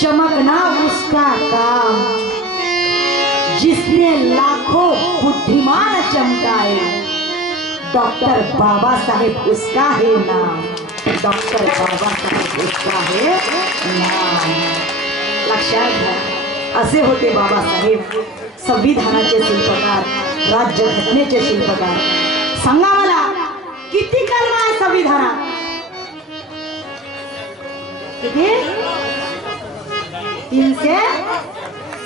चमकना उसका काम। जिसने लाखों बुद्धिमान चमकाए, डॉक्टर बाबा साहेब उसका है नाम। डॉक्टर बाबा साहेब उसका है नाम। लक्षात असे होते बाबासाहेब संविधानाचे शिल्पकार, राज्य घटनेचे शिल्पकार। सांगा मला, किती कलम आहे संविधानात? किती? तीनशे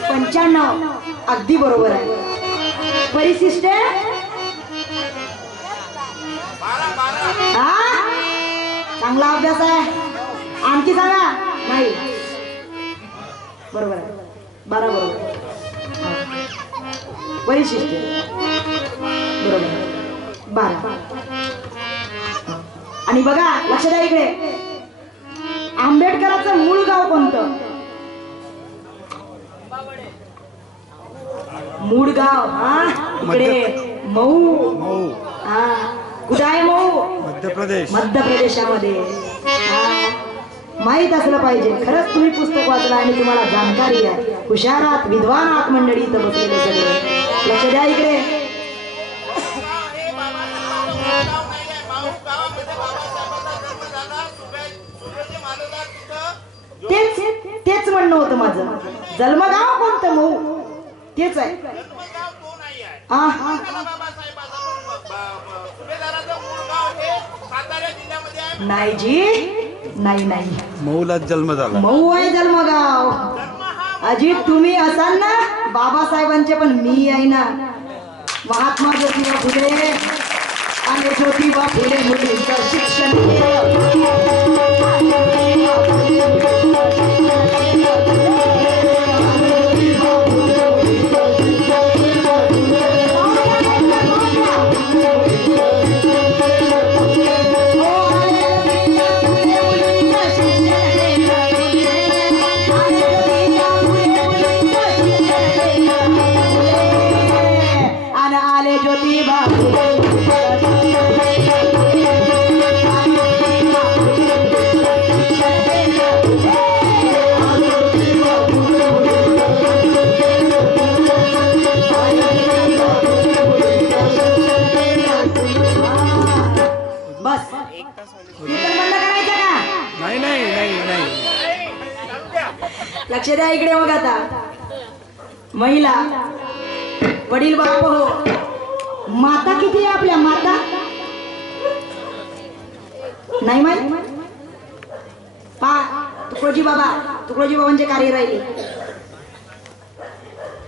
पंच्याण्णव. अगदी बरोबर आहे. परिशिष्ट? हा? चांगला अभ्यास आहे. आणखी सांगा? नाही. बरोबर आहे. बारा बरोबर आहे. परिशिष्ट. बरोबर बारा. आणि बघा लक्ष द्या इकडे. आंबेडकराचं मूळ गाव कोणतं? मूळ गाव हा इकडे मऊ. मऊ. हा. कुठं आहे मऊ? मध्य प्रदेश मध्य प्रदेशामध्ये. माहीत असलं पाहिजे. खरंच तुम्ही पुस्तक वाचलं आणि तुम्हाला जाणकारी आहे. हुशारात विद्वान आहात मंडळी इथं बसलेले सगळे. लक्ष द्या इकडे. तेच तेच म्हणणं होतं माझं. जन्मगाव कोणतं मऊ? तेच आहे. नाही जी. नाही नाही. मऊलाच जन्म झाला. मऊ आहे जन्मगाव. अजित तुम्ही असाल ना? बाबासाहेबांचे पण मी आहे ना. महात्मा ज्योतिबा फुले आणि ज्योतिबा फुले मुलींचं शिक्षण इकडे मग आता. महिला वडील बाप हो. माता किती आहे आपल्या? माता? नाही माहीत? पा तुकडोजी बाबा. तुकडोजी बाबांचे कार्य राहिले.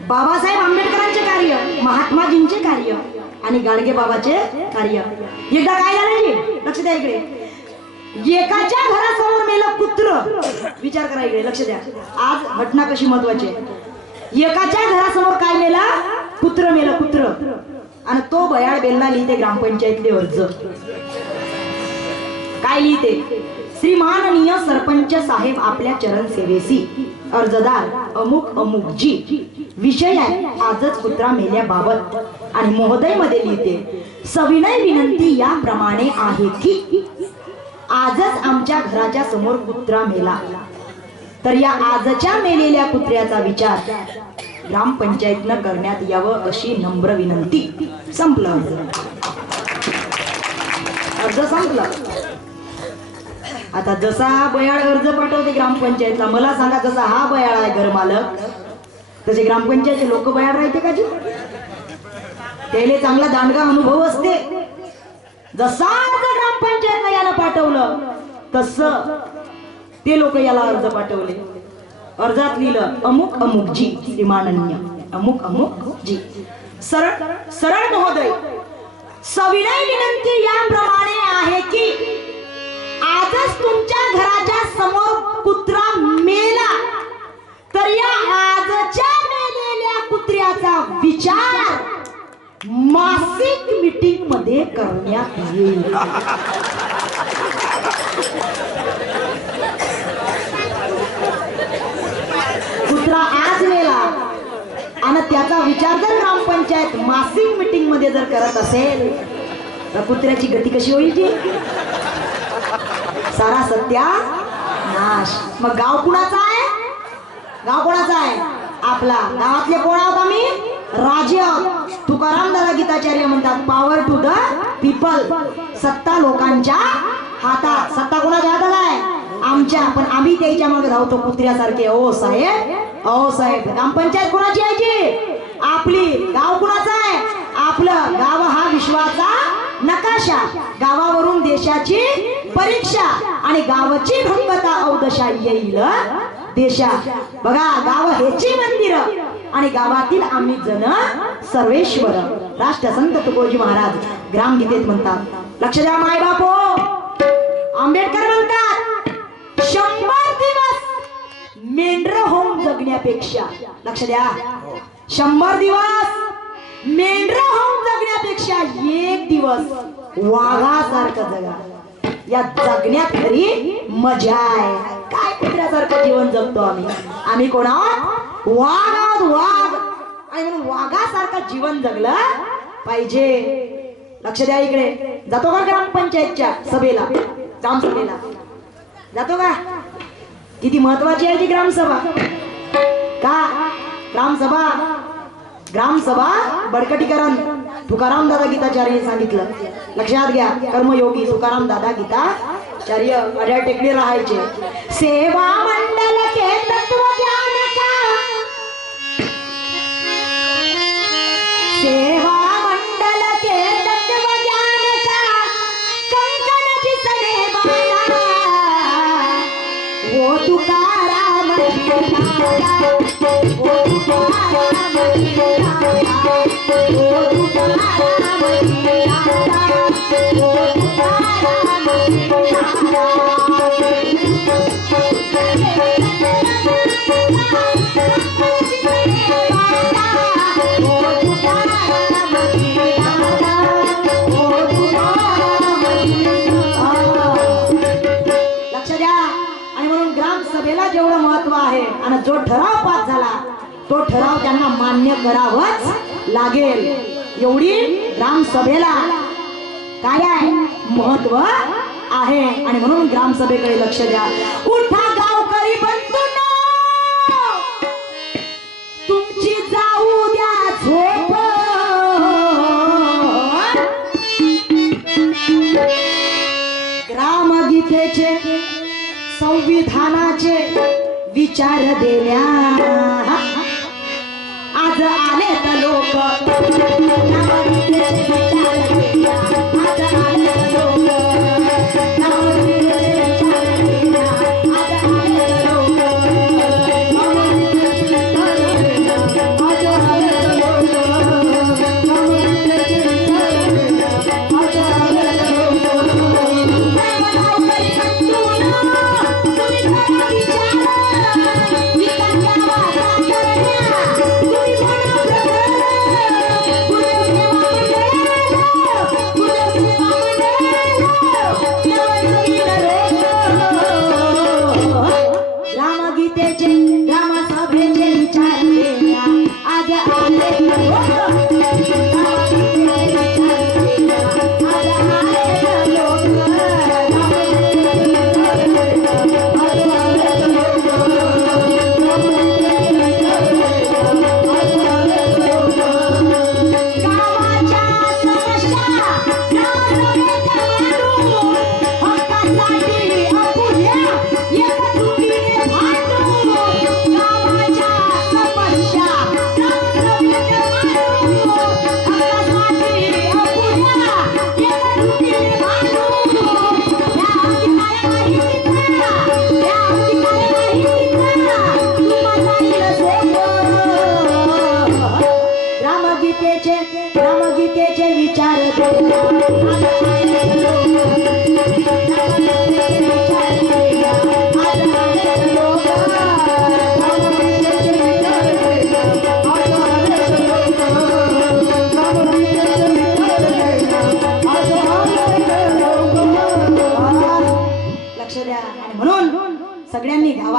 बाबासाहेब आंबेडकरांचे कार्य महात्माजींचे कार्य आणि गाडगे बाबाचे कार्य. एकदा काय झालं जी? लक्ष द्या इकडे. एकाच्या घरासमोर मेलं कुत्र. विचार करा इकडे लक्ष द्या. आज घटना कशी महत्वाची आहे? एकाच्या घरासमोर काय मेला? कुत्र मेलं कुत्र. आणि तो बयाळ बेलना लिहिते ग्रामपंचायतले अर्ज. काय लिहिते? श्री माननीय सरपंच साहेब आपल्या चरण सेवेसी. अर्जदार अमुक अमुक जी विषय आहे आजच कुत्रा मेल्याबाबत. आणि महोदयमध्ये लिहिते सविनय विनंती याप्रमाणे आहे की आजच आमच्या घराच्या समोर कुत्रा मेला. तर या आजच्या मेलेल्या कुत्र्याचा विचार ग्रामपंचायतनं करण्यात यावं अशी नम्र विनंती. संपलं अर्ज. अर्ज संपला. आता जसा हा बयाळ अर्ज पाठवते ग्रामपंचायतला मला सांगा जसा हा बयाळ आहे घर मालक तसे ग्रामपंचायतचे लोक बयाळ राहते का जी? त्याला चांगला दांडगा अनुभव असते. जसा अर्ज याला पाठवलं तस ते लोक याला अर्ज पाठवले. अर्जात लिहिलं अमुक अमुक जी श्रीमानन्य अमुक अमुक जी. सरळ सरळ महोदय सविनय विनंती याप्रमाणे आहे की आजच तुमच्या घराच्या समोर कुत्रा मेला तर या आजच्या मेलेल्या कुत्र्याचा विचार मासिक मध्ये करण्यात येईल कुत्रा आज मेला. आणि त्याचा विचार जर ग्रामपंचायत मासिक मीटिंगमध्ये जर करत असेल तर कुत्र्याची गती कशी होईल ती सारा सत्या नाश. मग गाव कुणाचा आहे? गाव कोणाचा आहे? आपला. गावातले कोण आहोत आम्ही? राजे आहोत तुकाराम दादा गीताचार्य म्हणतात पॉवर टू द पीपल सत्ता लोकांच्या हातात. सत्ता कोणाच्या हातात आहे? आमच्या. पण आम्ही त्याच्यामागे धावतो कुत्र्यासारखे. ओ साहेब. ओ साहेब. ग्रामपंचायत कोणाची आहे आपली. गाव कुणाचं आहे? आपलं. गाव हा विश्वाचा नकाशा. गावावरून देशाची परीक्षा आणि गावाची भंगता अवदशा येईल देशा. बघा गाव हेची मंदिर. आणि गावातील आम्ही जन सर्वेश्वर राष्ट्रसंत तुकोजी महाराज ग्रामगीतेत म्हणतात. लक्ष द्या माय बापो आंबेडकर म्हणतात शंभर दिवस मेंढर होऊन जगण्यापेक्षा लक्ष द्या. शंभर दिवस मेंढर होऊन जगण्यापेक्षा एक दिवस वाघासारखं जगा. या जगण्यात खरी मजा आहे. काय कुत्र्यासारखं जीवन जगतो आम्ही? आम्ही कोणा आहोत वाघ वाघ. आणि म्हणून वाघासारखं जीवन जगलं पाहिजे. लक्ष द्या इकडे. जातो का ग्रामपंचायतच्या सभेला? ग्रामसभेला. जातो का? किती महत्वाची आहे ती ग्रामसभा. का? ग्रामसभा. ग्रामसभा बडकटीकरण. तुकाराम दादा गीताचार्य सांगितलं. लक्षात घ्या कर्मयोगी तुकाराम दादा गीताचार्य अड्या टेकडी राहायचे. सेवा मंडल के तत्व ज्ञान का सेवा मंडल के तत्व ज्ञान का कंकण जिसने बांधा वो तुकाराम. जेवढं महत्त्व आहे आणि जो ठराव पास झाला तो ठराव त्यांना मान्य करावंच लागेल. एवढी ग्राम सभेला काय आहे? महत्त्व आहे. आणि म्हणून ग्रामसभेकडे लक्ष द्या. उठा गावकरी बंधूंनो! तुमची जाऊ द्या झोप. ग्रामगीतेचे संविधानाचे विचार देण्या. आज आले तर लोक आज आले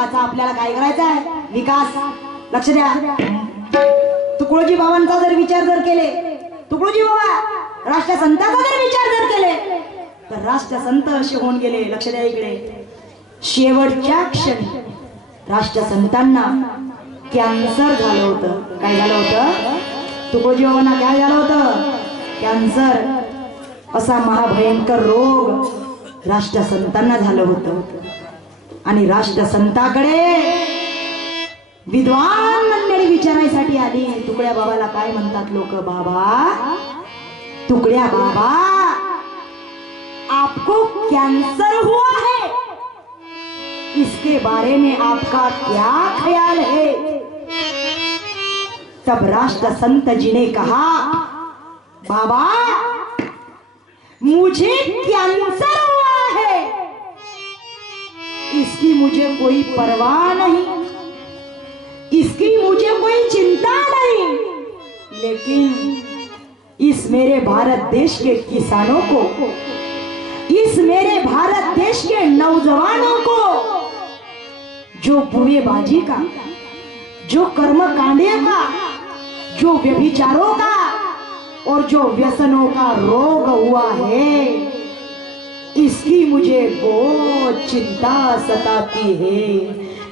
विकासाचा आपल्याला काय करायचा आहे? विकास. लक्ष द्या. तुकडोजी बाबांचा जर विचार जर केले तुकडोजी बाबा राष्ट्रसंताचा जर विचार जर केले तर राष्ट्रसंत असे होऊन गेले. लक्ष द्या इकडे. शेवटच्या क्षणी राष्ट्रसंतांना कॅन्सर झालं होतं. काय झालं होतं? तुकडोजी बाबांना काय झालं होतं? कॅन्सर. असा महाभयंकर रोग राष्ट्रसंतांना झालं होतं. आणि राष्ट्र राष्ट्रसंताकडे विद्वान मंडळी विचारायसाठी आली. तुकड्या बाबाला काय म्हणतात लोक? बाबा तुकड्या बाबा आपको कैंसर हुआ है. इसके बारे में आपका क्या ख्याल है? तब राष्ट्र संत जी ने कहा बाबा मुझे कैंसर इसकी मुझे कोई परवाह नहीं। इसकी मुझे कोई चिंता नहीं। लेकिन इस मेरे भारत देश के किसानों को, इस मेरे भारत देश के नौजवानों को, जो बुएबाजी का, जो कर्म कांडे का, जो व्यभिचारों का और जो व्यसनों का रोग हुआ है इसकी मुझे बहुत चिंता सताती है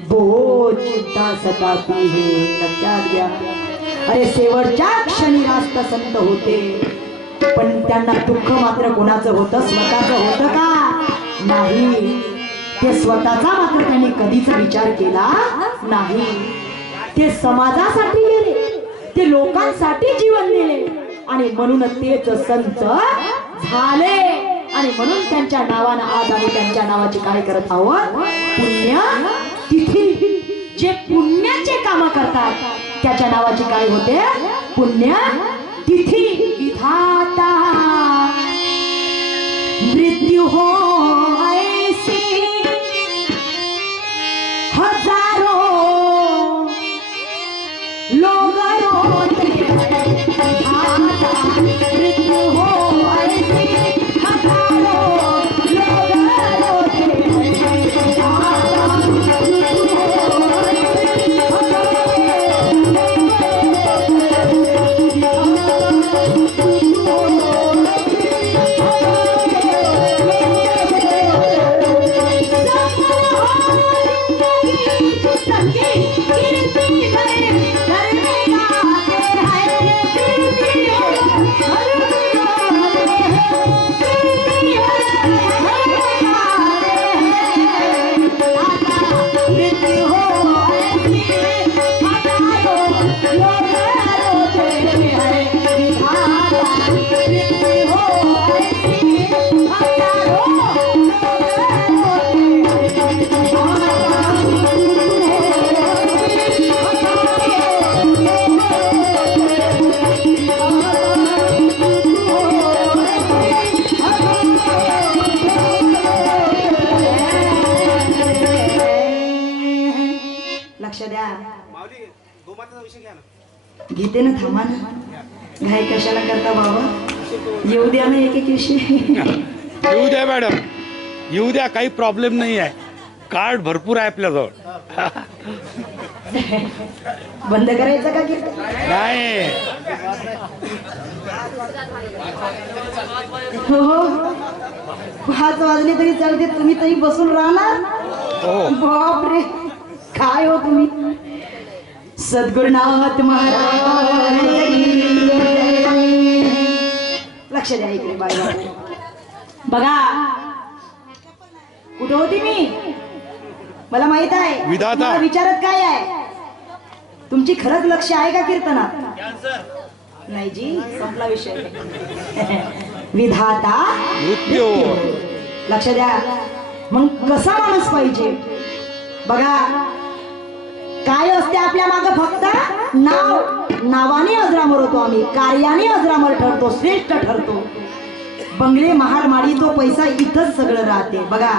बहुत चिंता सताती है। लक्षात घ्या अरे शेवटच्या क्षणी रास्त संत होते पण त्यांना दुःख मात्र कोणाचं होतं? स्वतःचं होतं का? नाही. ते स्वतःचा मात्र त्यांनी कधीच विचार केला नाही. ते समाजासाठी गेले ते लोकांसाठी जीवन दिले आणि म्हणून तेच संत झाले. आणि म्हणून त्यांच्या नावानं आज आम्ही त्यांच्या नावाची काय करत आहोत? पुण्य तिथी. जे पुण्याचे काम करतात त्याच्या नावाची काय होते? पुण्य तिथी. विधाता. मृत्यू हो. घेते ना थांबा ना. घाई कशाला करता बाबा? येऊ द्या ना एक एक विषय येऊ द्या मॅडम. येऊ द्या काही प्रॉब्लेम नाही आहे. कार्ड भरपूर आहे आपल्याजवळ. बंद करायचं का की नाही. हो हो. पाच वाजले तरी चालते. तुम्ही तरी बसून राहणार? हो. बापरे. काय हो तुम्ही? सद्गुरुनाथ महाराज. लक्ष द्या इकडे बघा कुठं होती मी? मला माहीत आहे. विधाता. विचारत काय आहे? तुमची खरंच लक्ष आहे का कीर्तनात? नाही जी संपला विषय. विधाता. लक्ष द्या. मग कसा माणूस पाहिजे? बघा काय असते आपल्या माग फक्त? नाव. नावाने अजरामर होतो आम्ही. कार्याने अजरामर ठरतो. श्रेष्ठ ठरतो. बंगले महाड माडी तो पैसा इथंच सगळं राहते. बघा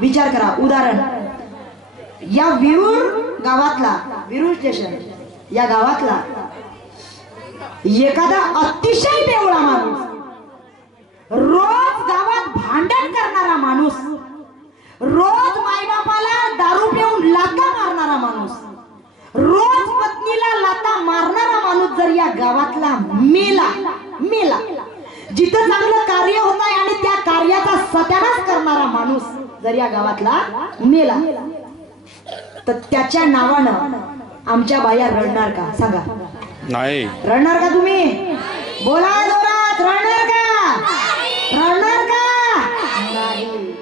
विचार करा. उदाहरण. या विरूर गावातला विरूर स्टेशन या गावातला एखादा अतिशय देवळा माणूस रोज गावात भांडण करणारा माणूस रोज मायबापाला दारू पिऊन लाका मारणारा माणूस रोज पत्नीला लाथा मारणारा माणूस जर या गावातला मेला मेला जिथं चांगलं कार्य होत आहे आणि त्या कार्याचा सत्यानाश करणारा माणूस जर या गावातला मेला तर त्याच्या नावानं आमच्या बाया रडणार का? सांगा. नाही. रडणार का तुम्ही? बोला जोरात रडणार का? रडणार का? नाही.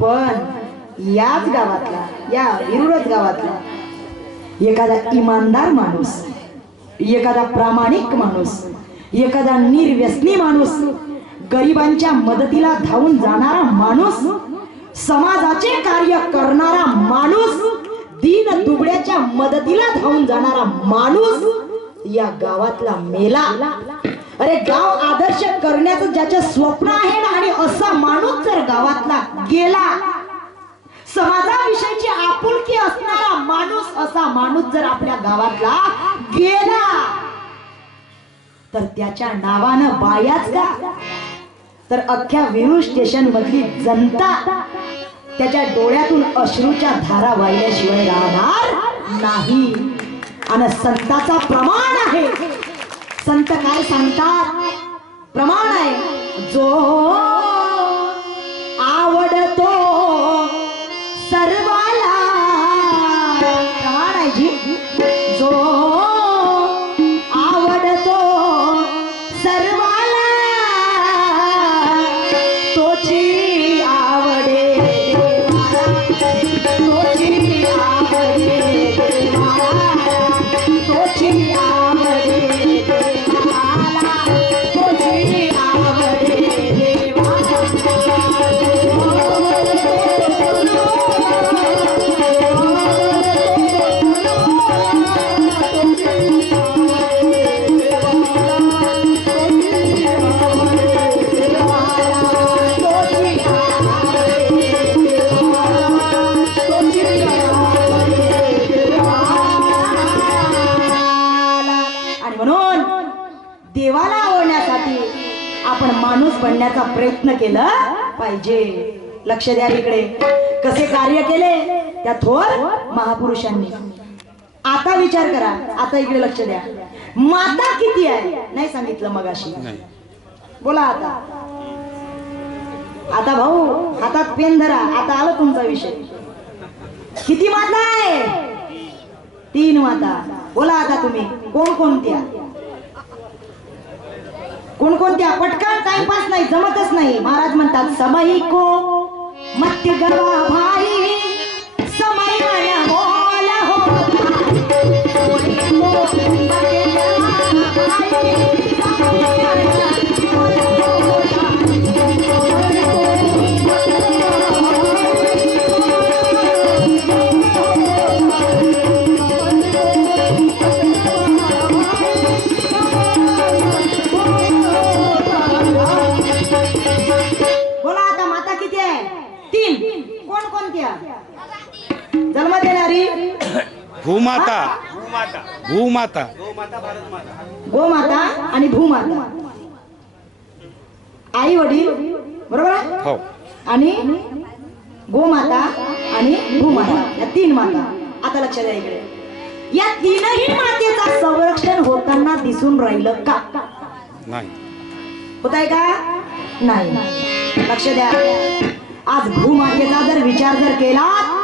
पण याच गावातला या विरुडच गावातला एखादा इमानदार माणूस एखादा प्रामाणिक माणूस एखादा निर्व्यसनी माणूस गरिबांच्या मदतीला धावून जाणारा माणूस समाजाचे कार्य करणारा माणूस दीन दुबळ्याच्या मदतीला धावून जाणारा माणूस या गावातला मेला. अरे गाव आदर्श करण्याचं ज्याचं स्वप्न आहे ना आणि असा माणूस जर गावातला गेला समाजाविषयीची आपुलकी असणारा माणूस असा माणूस जर आपल्या गावातला गेला तर त्याच्या नावानं बायाच का तर अख्ख्या विरू स्टेशन मधली जनता त्याच्या डोळ्यातून अश्रूच्या धारा वाहिल्याशिवाय राहणार नाही. आणि संताचा प्रमाण आहे. संत काय सांगतात? प्रमाण आहे. जो पाहिजे. लक्ष द्या इकडे. कसे कार्य केले? त्या थोर महापुरुषांनी. आता विचार करा. आता इकडे लक्ष द्या. माता किती आहे? नाही सांगितलं मगाशी. नाही. बोला आता. आता भाऊ हातात पेन धरा. आता आलं तुमचा विषय. किती माता आहे? तीन माता. बोला आता तुम्ही. कोणकोणत्या कोणकोणत्या पटकन टाइमपास नाही जमतच नाही महाराज म्हणतात समय को मत्य गवा भाई समय मन मोल होता. भूमाता. भूमाता. भूमाता. गोमाता भारत माता गोमाता आणि भूमाता. आई वडील बरोबर आहे? हो. आणि गोमाता आणि भूमाता. या तीन माता. आता लक्ष द्या इकडे. या तीनही मातेचा संरक्षण होताना दिसून राहिलं का? नाही. होत आहे का? नाही. लक्ष द्या. आज भूमातेचा जर विचार जर केला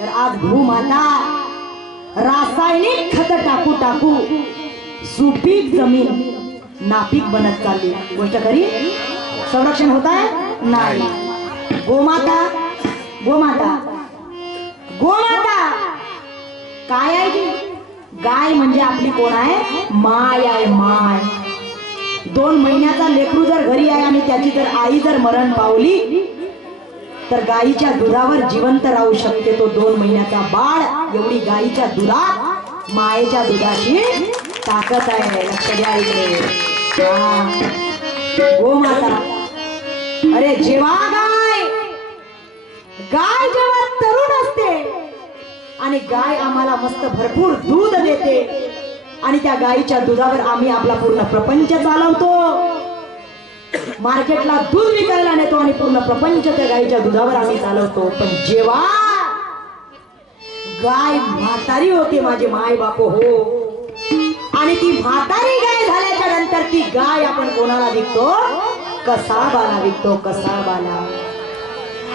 तर आज भूमाता रासायनिक खत टाकू टाकू सुपीक जमीन नापीक बनत चालली. गोष्ट खरी? संरक्षण होत आहे नाही. गोमाता गोमाता गोमाता! काय आहे की गाय म्हणजे आपली कोण आहे? माय आहे माय. दोन महिन्याचा लेकरू जर घरी आहे आणि त्याची जर आई जर मरण पावली तर गाईच्या दुधावर जिवंत राहू शकते तो दोन महिन्याचा बाळ. एवढी गायीच्या दुधात मायेच्या दुधाची ताकद आहे. लक्ष द्या इकडे. गो माता. अरे जेव्हा गाय गाय जेव्हा तरुण असते आणि गाय आम्हाला मस्त भरपूर दूध देते आणि त्या गायीच्या दुधावर आम्ही आपला पूर्ण प्रपंच चालवतो. मार्केटला दूध विकायला नेतो आणि पूर्ण प्रपंच त्या गायीच्या दुधावर आम्ही चालवतो. पण जेव्हा गाय म्हातारी होते माझे माय बापो हो. आणि ती म्हातारी गाय झाल्याच्यानंतर ती गाय आपण कोणाला विकतो? कसा बाला विकतो कसाबाला.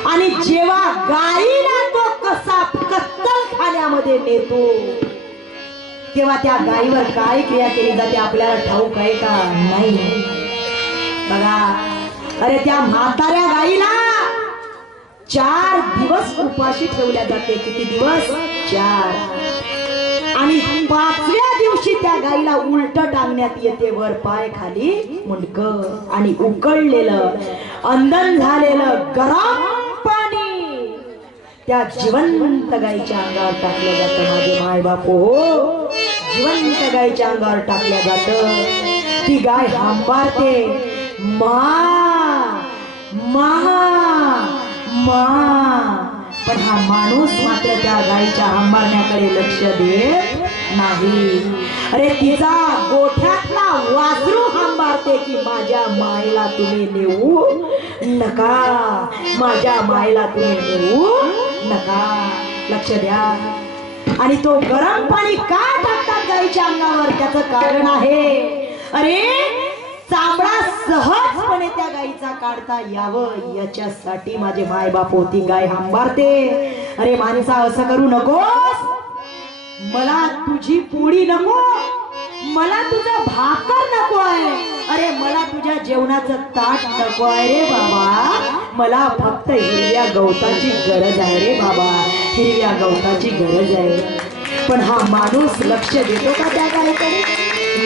आणि जेव्हा गायीला तो कसा कत्तल खाण्यामध्ये नेतो तेव्हा त्या गायीवर काय क्रिया केली जाते आपल्याला ठाऊक आहे का? नाही. बघा. अरे त्या म्हाताऱ्या गाईला चार दिवस उपाशी ठेवल्या जाते. किती दिवस? चार. आणि पाचव्या दिवशी त्या गाईला उलट टांगण्यात येते. वर पाय खाली मुंडक आणि उकळलेलं अंधन झालेलं गरम पाणी. त्या जिवंत गाईच्या अंगावर टाकलं जातं. माझे माय बापू हो जिवंत गाईच्या अंगावर टाकलं जातं. ती गाय हांबारते. मा मा मा. पण हा माणूस मात्र त्या गाईच्या आंबारण्याकडे लक्ष देत नाही. अरे तिचा गोठ्यातला वासरू हांबारते की माझ्या मायला तुम्ही नेऊ नका. माझ्या मायला तुम्ही नेऊ नका. लक्ष द्या. आणि तो गरम पाणी का टाकतात गाईच्या अंगावर? त्याचं कारण आहे. अरे चामडा सहजपणे त्या गायीचा काढता यावं. याच्यासाठी माझे माय बाप होती गाय हांबारते. अरे माणसा असं करू नकोस. मला तुझी पोळी नको. मला तुझा भाकर नको आहे. अरे मला तुझ्या जेवणाचं ताट नको आहे रे बाबा. मला फक्त हिरव्या गवताची गरज आहे रे बाबा. हिरव्या गवताची गरज आहे. पण हा माणूस लक्ष देतो का त्या गायकडे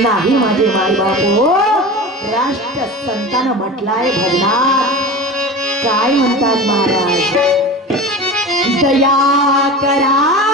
नाही माझे माय हो. राष्ट्र संतानं म्हटलाय भरणार काय म्हणतात महाराज? दया करा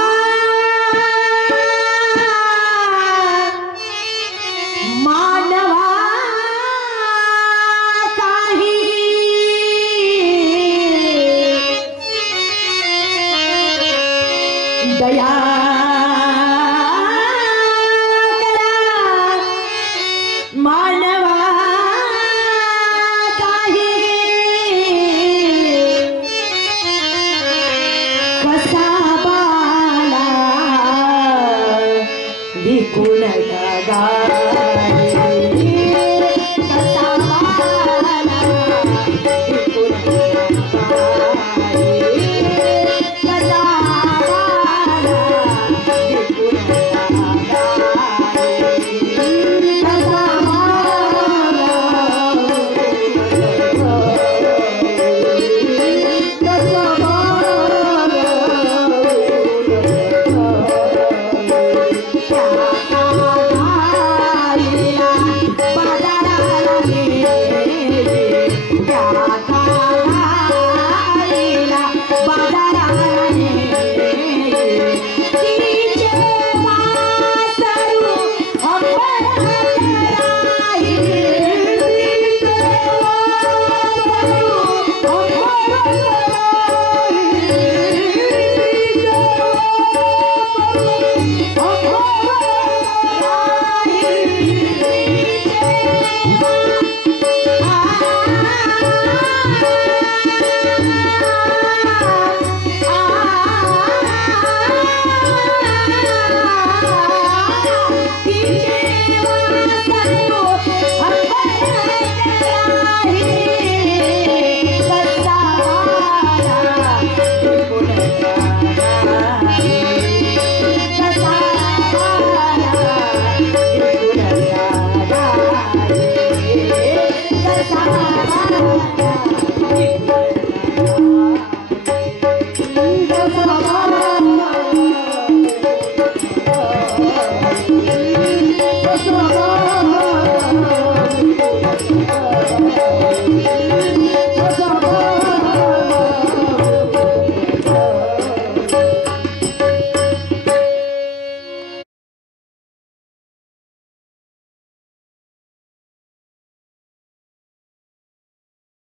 you. Thank you.